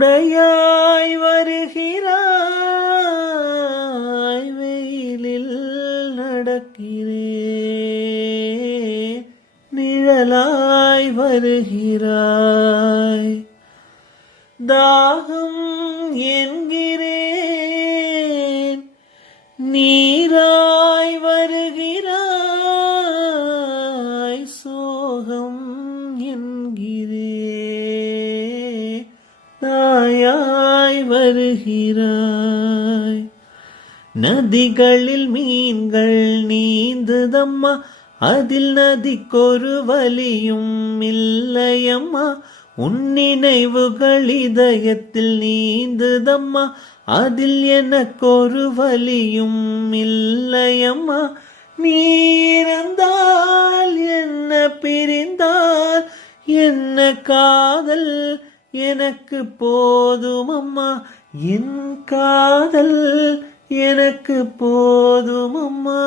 குடையாய் வருகிறாய், வெயிலில் நடக்கிறேன், நிழலாய் வருகிறாய். தாகம் என்கிறேன், நீராய் வருகிறாய். சோகம் என்கிறேன், தாயாய் வருகிறாய். நதிகளில் மீன்கள் நீந்துதம்மா, அதில் நதிக்கொரு வலியும் இல்லையம்மா. உன் நினைவுகள் இதயத்தில் நீந்துதம்மா, அதில் எனக்கொரு வலியும் இல்லையம்மா. நீ இருந்தால் என்ன, பிரிந்தால் என்ன, காதல் எனக்கு போதுமம்மா. என் காதல் எனக்கு போதுமம்மா.